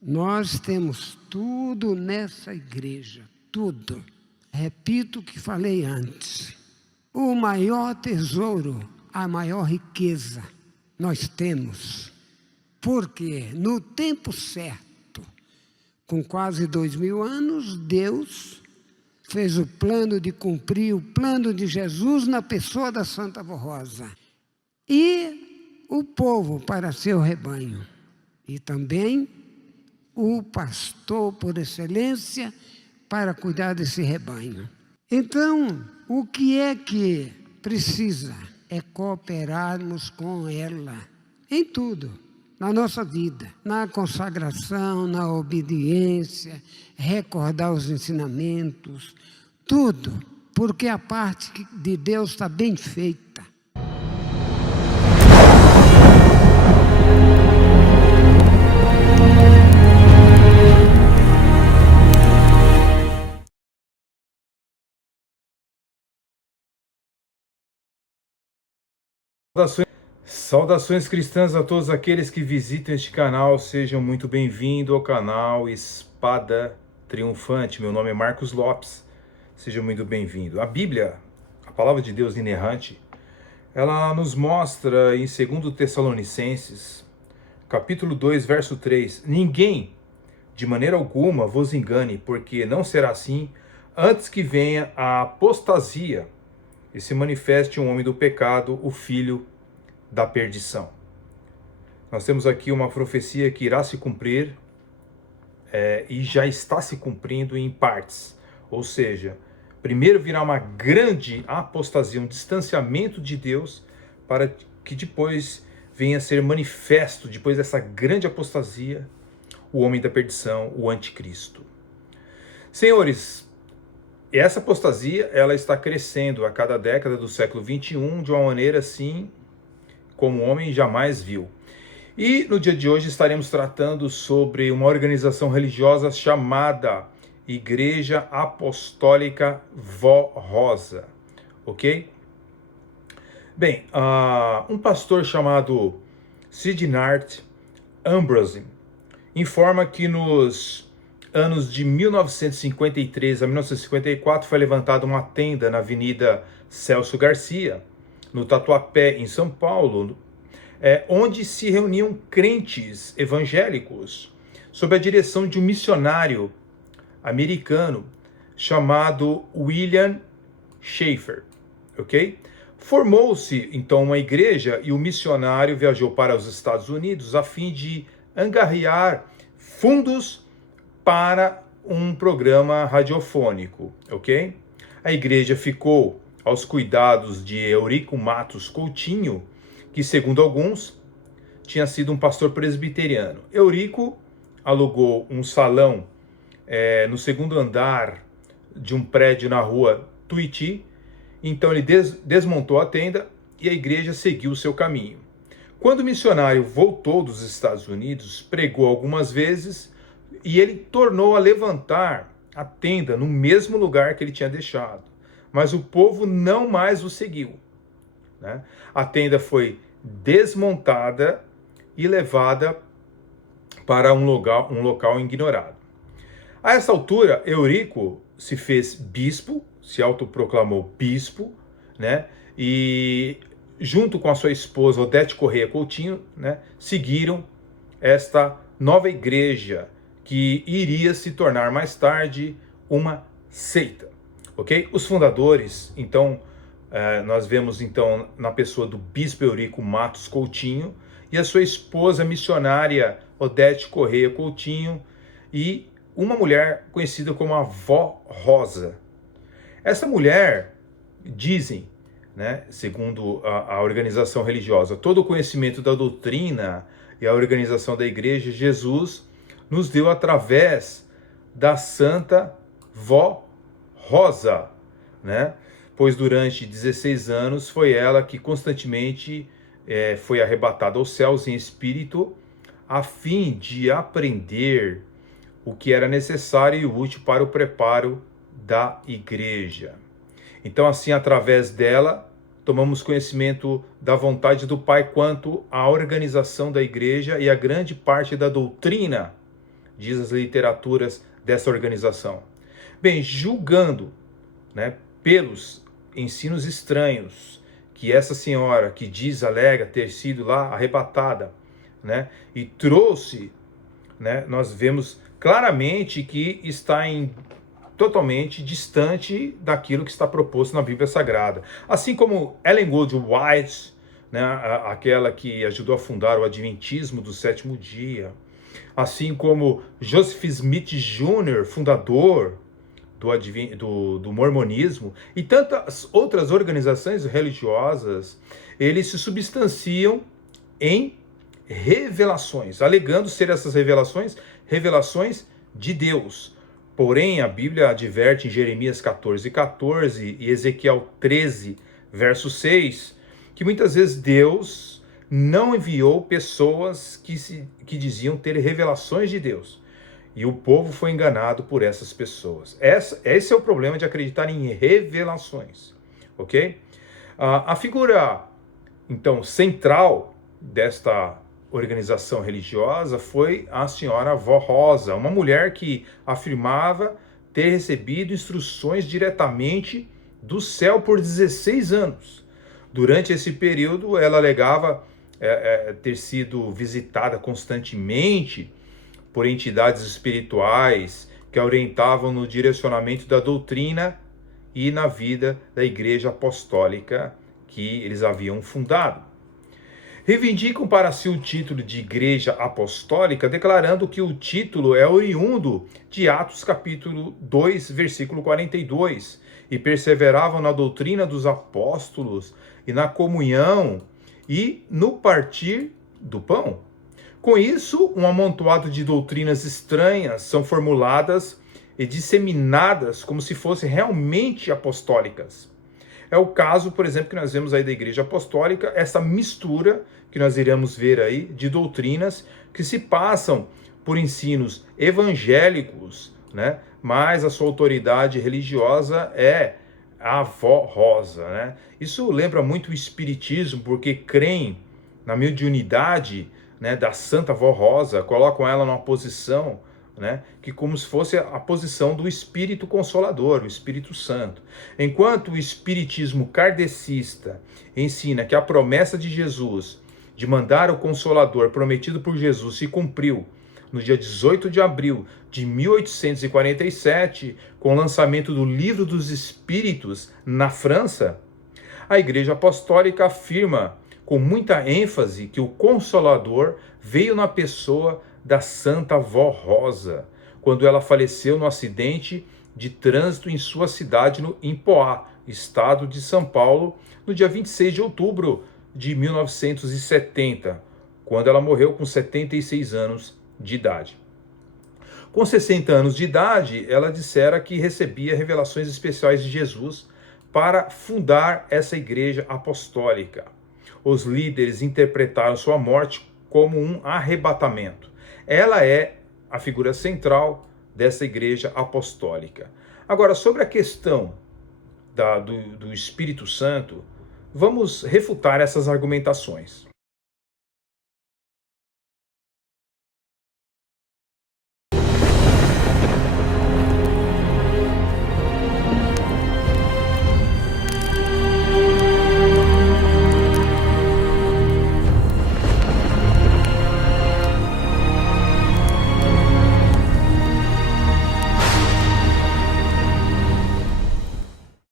Nós temos tudo nessa igreja, tudo. Repito o que falei antes. O maior tesouro, a maior riqueza nós temos. Porque no tempo certo, com quase 2000 anos, Deus fez o plano de cumprir o plano de Jesus na pessoa da Santa Vó Rosa. E o povo para seu rebanho. E também o pastor por excelência para cuidar desse rebanho. Então, o que é que precisa? É cooperarmos com ela em tudo, na nossa vida, na consagração, na obediência, recordar os ensinamentos, tudo, porque a parte de Deus está bem feita. Saudações cristãs a todos aqueles que visitam este canal, sejam muito bem-vindos ao canal Espada Triunfante. Meu nome é Marcos Lopes, seja muito bem-vindo. A Bíblia, a palavra de Deus inerrante, ela nos mostra em 2 Tessalonicenses, capítulo 2, verso 3, ninguém de maneira alguma vos engane, porque não será assim antes que venha a apostasia e se manifeste um homem do pecado, o filho da perdição. Nós temos aqui uma profecia que irá se cumprir e já está se cumprindo em partes. Ou seja, primeiro virá uma grande apostasia, um distanciamento de Deus, para que depois venha a ser manifesto, depois dessa grande apostasia, o homem da perdição, o anticristo. Senhores, essa apostasia ela está crescendo a cada década do século XXI de uma maneira assim como o homem jamais viu. E no dia de hoje estaremos tratando sobre uma organização religiosa chamada Igreja Apostólica Vó Rosa, ok? Bem, um pastor chamado Sidnart Ambrose informa que nos anos de 1953 a 1954 foi levantada uma tenda na Avenida Celso Garcia, no Tatuapé, em São Paulo, onde se reuniam crentes evangélicos sob a direção de um missionário americano chamado William Schaeffer, ok? Formou-se então uma igreja e o missionário viajou para os Estados Unidos a fim de angariar fundos para um programa radiofônico, ok? A igreja ficou aos cuidados de Eurico Matos Coutinho, que, segundo alguns, tinha sido um pastor presbiteriano. Eurico alugou um salão no segundo andar de um prédio na rua Tuiuti, então ele desmontou a tenda e a igreja seguiu o seu caminho. Quando o missionário voltou dos Estados Unidos, pregou algumas vezes e ele tornou a levantar a tenda no mesmo lugar que ele tinha deixado. Mas o povo não mais o seguiu, né? A tenda foi desmontada e levada para um local ignorado. A essa altura, Eurico se fez bispo, se autoproclamou bispo, né? E junto com a sua esposa Odete Correia Coutinho, né, seguiram esta nova igreja que iria se tornar mais tarde uma seita. Ok? Os fundadores, então, nós vemos então na pessoa do bispo Eurico Matos Coutinho e a sua esposa missionária Odete Correia Coutinho e uma mulher conhecida como a Vó Rosa. Essa mulher, dizem, né, segundo a organização religiosa, todo o conhecimento da doutrina e a organização da igreja, Jesus nos deu através da Santa Vó Rosa, né? Pois durante 16 anos foi ela que constantemente foi arrebatada aos céus em espírito, a fim de aprender o que era necessário e útil para o preparo da igreja. Então, assim, através dela, tomamos conhecimento da vontade do Pai quanto à organização da igreja e a grande parte da doutrina diz as literaturas dessa organização? Bem, julgando, né, pelos ensinos estranhos que essa senhora, que alega ter sido lá arrebatada, né, e trouxe, né, nós vemos claramente que está totalmente distante daquilo que está proposto na Bíblia Sagrada. Assim como Ellen White, né, aquela que ajudou a fundar o Adventismo do Sétimo Dia, assim como Joseph Smith Jr., fundador do mormonismo, e tantas outras organizações religiosas, eles se substanciam em revelações, alegando ser essas revelações de Deus. Porém, a Bíblia adverte em Jeremias 14:14 e Ezequiel 13, verso 6, que muitas vezes Deus não enviou pessoas que diziam ter revelações de Deus. E o povo foi enganado por essas pessoas. Esse é o problema de acreditar em revelações, ok? A figura, então, central desta organização religiosa foi a senhora Vó Rosa, uma mulher que afirmava ter recebido instruções diretamente do céu por 16 anos. Durante esse período, ela alegava ter sido visitada constantemente por entidades espirituais que a orientavam no direcionamento da doutrina e na vida da Igreja Apostólica que eles haviam fundado. Reivindicam para si o título de Igreja Apostólica, declarando que o título é oriundo de Atos capítulo 2, versículo 42, e perseveravam na doutrina dos apóstolos e na comunhão e no partir do pão. Com isso, um amontoado de doutrinas estranhas são formuladas e disseminadas como se fossem realmente apostólicas. É o caso, por exemplo, que nós vemos aí da Igreja Apostólica, essa mistura que nós iremos ver aí de doutrinas que se passam por ensinos evangélicos, né? Mas a sua autoridade religiosa é a Vó Rosa, né? Isso lembra muito o Espiritismo, porque creem na mediunidade, né, da Santa Vó Rosa, colocam ela numa posição, né, que como se fosse a posição do Espírito Consolador, o Espírito Santo. Enquanto o Espiritismo kardecista ensina que a promessa de Jesus de mandar o Consolador prometido por Jesus se cumpriu no dia 18 de abril de 1847, com o lançamento do Livro dos Espíritos na França, a Igreja Apostólica afirma com muita ênfase que o Consolador veio na pessoa da Santa Vó Rosa, quando ela faleceu no acidente de trânsito em sua cidade em Poá, estado de São Paulo, no dia 26 de outubro de 1970, quando ela morreu com 76 anos de idade. Com 60 anos de idade, ela dissera que recebia revelações especiais de Jesus para fundar essa igreja apostólica. Os líderes interpretaram sua morte como um arrebatamento. Ela é a figura central dessa igreja apostólica. Agora, sobre a questão do Espírito Santo, vamos refutar essas argumentações.